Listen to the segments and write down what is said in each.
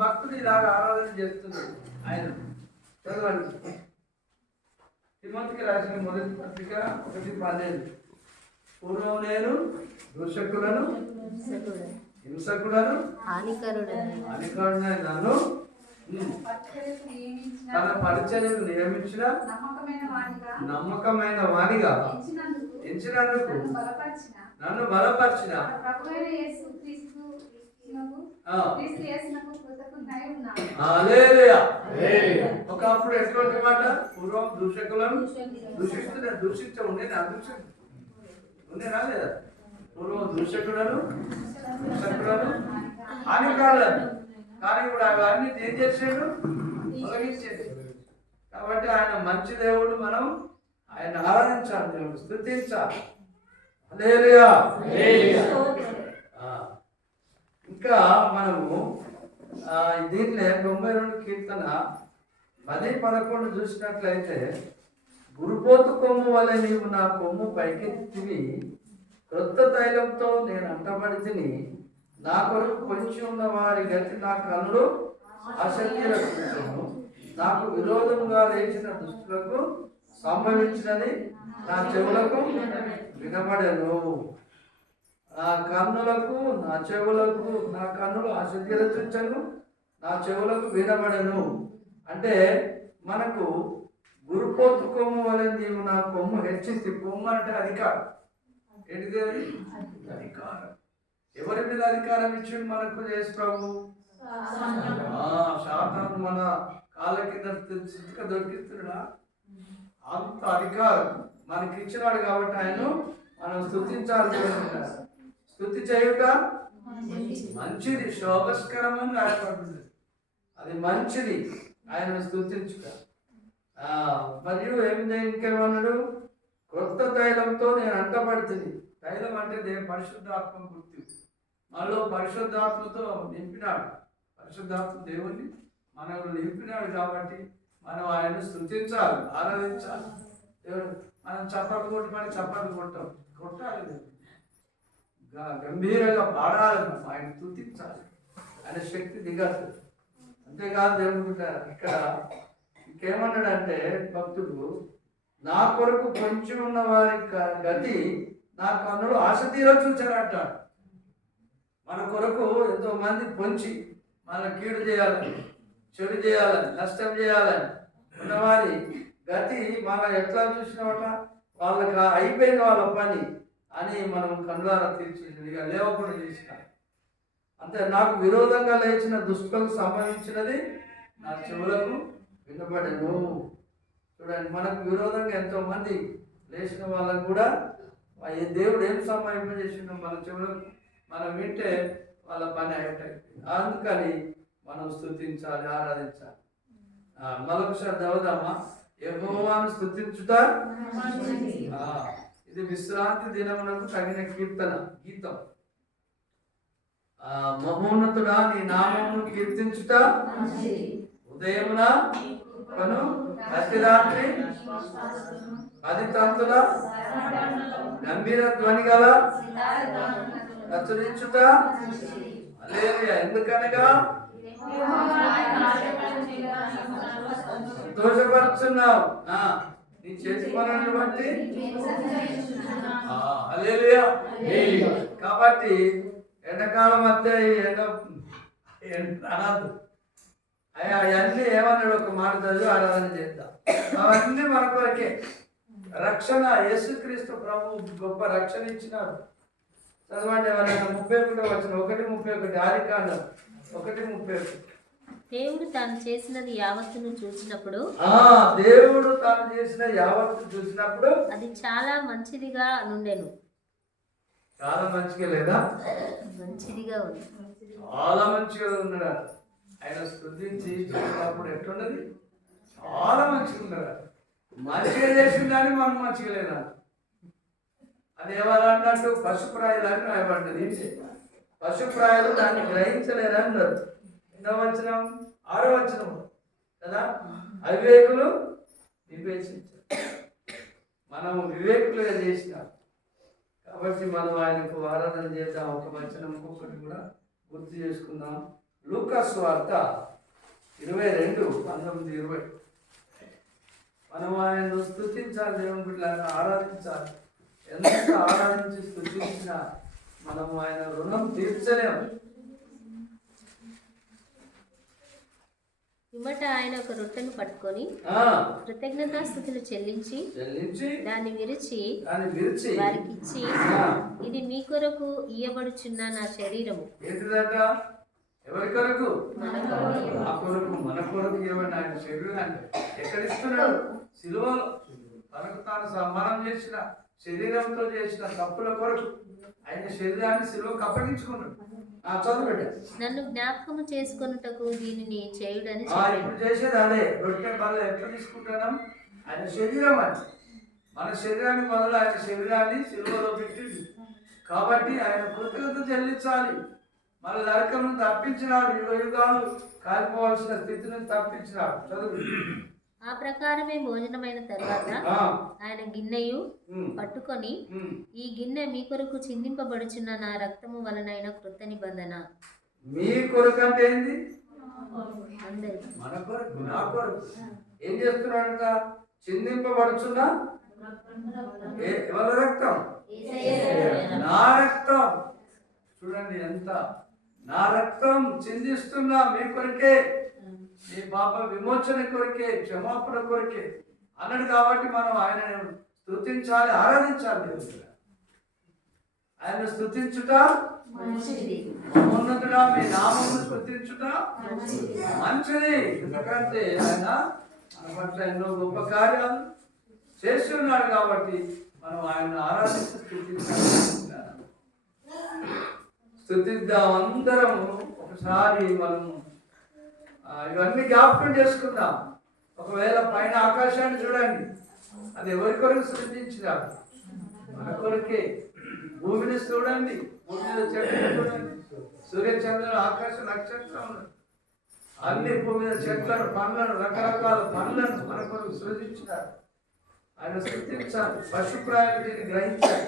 భక్తుడు ఇలాగా ఆరాధన చేస్తున్నాడు. ఆయన చదవండి. తిమోతికి రాసిన మొదటి పత్రిక 1:12. పూర్వం నేను దూషకులను, హింసకులను, హానికరుడైన నన్ను తన పరిచర్యకు నియమించిన నమ్మకమైన వానిగా ఎంచినందుకు నన్ను బలపరిచిన ఒకప్పుడు ఎటువంటి మాట, పూర్వం దూషకులను దూషించ ఉండేనా లేదా? పూర్వం దూషకులను హానికారులను, కానీ ఇప్పుడు అవన్నీ ఏం చేసాడు? తొలగించేది. కాబట్టి ఆయన మంచి దేవుడు, మనం ఆయన ఆరాధించాలి, దేవుడు స్తుతించాలి. హల్లెలూయా. ఇంకా మనము దీంట్లో 92 కీర్తన 10-11 చూసినట్లయితే, గురుపోతు కొమ్ము వలె నీవు నా కొమ్ము పైకెత్తివి, క్రొత్త తైలంతో నేను అంటబడితిని, నా కొరకు పొంచి ఉన్న వారి గతి నా కన్నులు ఆసక్తి రక్షించను, నాకు విరోధముగా లేచిన దుష్టులకు సంభవించినది నా చెవులకు వినబడెను. నా కన్నులకు నా చెవులకు, నా కన్నులు ఆసక్తి రచించను, నా చెవులకు వినబడెను. అంటే మనకు గురుపోతు కొమ్ము వలె నీవు నా కొమ్ము హెచ్చిస్తే, కొమ్ము అంటే అధికారం. ఏంటిది? అధికారం. ఎవరి మీద అధికారం ఇచ్చిండు మనకు? యేసు ప్రభు. శాతాను మన కాళ్ళ కింద చిత్తుగా దొరికిస్తున్నా, అంత అధికారం మనకి ఇచ్చినాడు. కాబట్టి ఆయన మనం స్తుతించాలి. స్తుతి చేయుట మంచిది, శోభస్కరమని రాయబడింది. అది మంచిది, ఆయన స్తుతించుట. మరియు ఇంకేమన్నాడు? క్రొత్త తైలంతో నేను అంటబడుతుంది. తైలం అంటే పరిశుద్ధాత్మ గుర్తు. మనలో పరిశుద్ధాత్మతో నింపినాడు. పరిశుద్ధాత్మ దేవుణ్ణి మనలో నింపినాడు. కాబట్టి మనం ఆయన స్తుతించాలి, ఆరాధించాలి. దేవుడు మనం చప్పట్లు కొట్టి చప్పట్లు కొట్టాలి, గంభీరంగా పాడాలి, ఆయన స్తుతించాలి. ఆయన శక్తి దిగాలి. అంతేకాదు దేవుడుకుంటారు. ఇక్కడ ఇంకేమన్నాడంటే భక్తుడు, నా కొరకు పొంచి ఉన్న వారి గతి నా కన్నులు ఆశ తీరా చూచారంటాడు. మన కొరకు ఎంతో మంది పొంచి మన కీడు చేయాలని, చెడు చేయాలని, నష్టం చేయాలని ఉన్నవారి గతి మన ఎట్లా చూసినామట, వాళ్ళకి అయిపోయిన వాళ్ళ పని అని మనం కన్నులారా తీర్చేది, ఇక లేవకుండా చేసిన. అంతే, నాకు విరోధంగా లేచిన దుష్టులకు సంభవించినది నా చెవులకు వినబడెను. చూడండి, మనకు విరోధంగా ఎంతో మంది లేచిన వాళ్ళకు కూడా దేవుడు ఏం సంభవింపజేసిండో మన చెవులకు మనం వింటే వాళ్ళ పని అయిపోయింది. అందుకని మనం స్తుతించాలి, ఆరాధించాలి. మరొకసారి చదువుదామా? యెహోవాను స్తుతించుట ఇది విశ్రాంతి దినమునకు తగిన గీతం. మహోన్నతుడా, నీ నామమును కీర్తించుట ఉదయమున పను ప్రతి రాత్రి 10 తంతుల గంభీర ధ్వని గల ప్రచురించుట. హల్లెలూయా. ఎందుకనగా సంతోషపరుచున్నావు నీ చేతి పనులను బట్టి. హల్లెలూయా. కాబట్టి ఎండాకాలం మధ్య అనద్దు. అవన్నీ ఏమన్నాడు? ఒక మాట చదివి ఆరాధన చేద్దాం. అవన్నీ మన కొరకే. రక్షణ, యేసుక్రీస్తు ప్రభు గొప్ప రక్షణ ఇచ్చినాడు. చదవండి. 31 వచ్చిన 1:31 ఆదికాండం 1:31. దేవుడు తాను చేసినది యావత్తును చూసినప్పుడు, దేవుడు తాను చేసిన యావత్తు చూసినప్పుడు అది చాలా మంచిదిగా నుండెను. చాలా మంచిగా లేదా? మంచిదిగా ఉంది. చాలా మంచిగా ఉన్నాడు. ఆయన స్తుతించి చూసినప్పుడు ఎట్లున్నది? చాలా మంచిగా ఉన్నాడు. మంచిగా చేసిన దాన్ని మనం మంచిగా లేదా? అది ఎవరన్నట్టు పశుప్రాయాలని రాయబడ్డది. పశుప్రాయాలు దాన్ని గ్రహించలేదని అన్నారు. 8వ వచనం 6వ వచనం కదా. అవివేకులు వివేచించారు, మనము వివేకులుగా చేసినాం. కాబట్టి మనం ఆయనకు ఆరాధన చేద్దాం. ఒక వచనం ఒక్కొక్కటి కూడా గుర్తు చేసుకుందాం. లూకా సువార్త 22:19-20. మనం ఆయనను స్తుతించాలి, దేవుని బిడ్డలను ఆరాధించాలి. ఎంత ఆరాధించి స్తుతించినా మనము ఆయన రుణం తీర్చలేము. పిమ్మట ఆయన ఒక రొట్టెను పట్టుకొని కృతజ్ఞతాస్తుతులు చెల్లించి దాన్ని విరిచి వారికి ఇచ్చి, ఇది మీ కొరకు ఇయ్యబడుచున్న నా శరీరము. ఏంటిదట? ఎవరి కొరకు? ఆ కొరకు, మన కొరకు ఇవ్వండి. ఆయన శరీరాన్ని ఎక్కడ ఇస్తున్నాడు? సిలువలో తనకు తాను సమ్మానం చేసిన శరీరంతో చేసిన తప్పుల కొరకు ఆయన శరీరాన్ని సిలువకు అప్పగించుకున్నాడు. చదువుబెట్ట. నన్ను జ్ఞాపకము చేసుకొనుటకు దీనిని చేయుడని ఇప్పుడు చేసేది అదే. రొట్టె బల్ల ఎట్లా తీసుకుంటున్నాం? ఆయన శరీరం అని. మన శరీరాన్ని మొదలు ఆయన శరీరాన్ని సిలువలో పెట్టింది కాబట్టి ఆయన కృతజ్ఞత చెల్లించాలి. మన నరకం నుంచి తప్పించినాడు, యుగాలు కాలిపోవాల్సిన స్థితిని తప్పించినాడు. చదువు. ఆ ప్రకారమే భోజనమైన తర్వాత ఆయన గిన్నెయు పట్టుకొని, ఈ గిన్నె మీ కొరకు చిందింపబడుచున్న నా రక్తము వలనైన కృత నిబంధన. మీ కొరకు అంటే ఏంది? అందరి మన కొరకు, నా కొరకు. ఏం చేస్తున్నాడంట? చిందింపబడుచున్న ఎవరి రక్తం? నా రక్తం. చూడండి ఎంత, నా రక్తం చిందిస్తున్నా మీ కొరకే, మీ పాప విమోచన కొరకే, క్షమాపణ కొరకే అన్నాడు. కాబట్టి మనం ఆయన స్తుతించాలి, ఆరాధించాలి. ఆయన స్తుతించుట మహోన్నతుడా, మీ నామమును స్తుతించుట మంచిది. ఎందుకంటే ఆయన మన పట్ల ఎన్నో గొప్ప కార్యాలు చేసి ఉన్నాడు కాబట్టి మనం ఆయన ఆరాధిస్తూ స్తుతిద్దాం. అందరము ఒకసారి మనము ఇవన్నీ జ్ఞాపకం చేసుకుందాం. ఒకవేళ పైన ఆకాశాన్ని చూడండి, అది ఎవరి కొరకు సృష్టించినాడు? మన కొరకే. భూమిని చూడండి, భూమిలో చెట్లు చూడండి, సూర్యచంద్రులు, ఆకాశ నక్షత్రములు, అన్ని భూమి మీద చెట్లను, పండ్లను, రకరకాల పండ్లను మన కొరకు సృష్టించినాడు. ఆయన సృష్టించాలి. పశుప్రాయాలు దీన్ని గ్రహించాలి.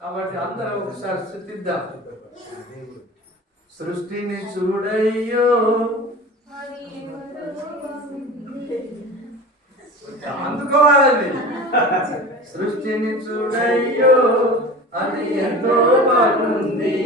కాబట్టి అందరం ఒకసారి స్తుతిద్దాం. సృష్టిని చూడయ్యో, అందుకోవాలండి. సృష్టిని చూడయ్యో, అది ఎంతో బాగుంది.